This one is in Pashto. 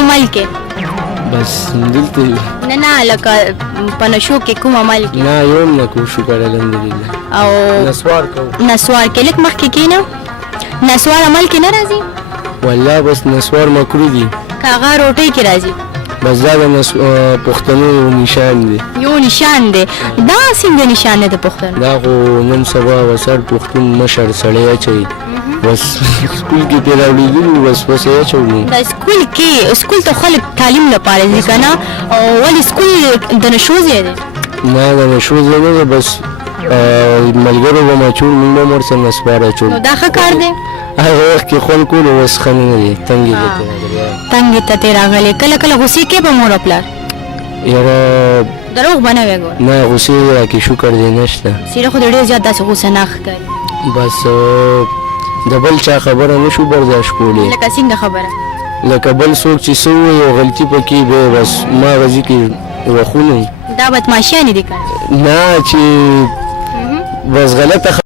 عمل کې؟ بس دلته نه لکه په نشو کې کوم عمل کې؟ نه یو نه کوو شکر الحمدلله. او نسوار کوو. نسوار کې لږ مخکې کېنه. نسوار عمل کې نه راځي؟ والله بس نسوار مکروه دي. که هغه روټۍ کې راځي؟ بس دا د پښتنو یو نشان دی. یو نشان دی. دا څنګه نشان دی د پښتنو؟ دا خو نن سبا وسر پښتون مشر سړی اچوي بس سکول کې پرې راوړېدلي بس یې اچوي. دا سکول ته خلک تعلیم لپاره ځي که نه؟ او ولې سکول د نشو ځای دی؟ نه د نشو ځای نه دی بس ملګرو به م اچول موږ به هم ورسره نسوار اچول. نو دا ښه کار دی؟ هغه وخت کې خوند کولو اوس ښه نه دی. تنګې ته ترې راغلی. کله کله غوسې کې به مور او پلار؟ یاره دروغ به نه وایې ګوره. نه غوسې راکې شکر دی نشته. سیره خو دې ډېر زیات داسې غوسناک ښکاري. بس د بل چا خبره نه شو برداشت کولی. لکه څنګه خبره؟ لکه بل څوک چې څه ووایي او غلطي پکې بیا بس مغزي کې وخونو. دا بدماشیانې دي که نه چې بس غلطه